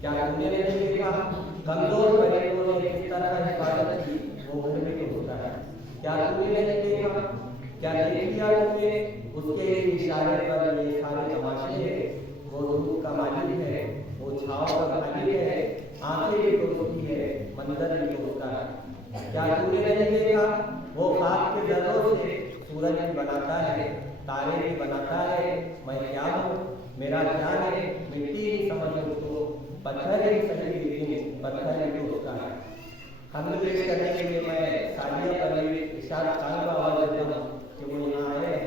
क्या तूने नहीं देखा कमजोर परिंदों ने किस तरह हिफाजत की, वो घर में होता है। क्या तूने नहीं देखा, क्या देख लिया तूने उसके इशारे पर ये सारे तमाशे हैं। वो धूप का मालिक है, वो छाव का मालिक है, आंखें भी तो उसकी है, मंदिर भी तो उसका है। क्या तूने नहीं देखा वो खाक के जर्रों से सूरज भी बनाता है, तारे भी बनाता है। मैं क्या हूँ, मेरा क्या है, मिट्टी ही समझ उसको, पत्थर ही सही लेकिन पत्थर ही तो उसका है। हम पेश करने के लिए मैं सालिया पर इशारा खान को आवाज देता हूँ कि वो यहाँ आए।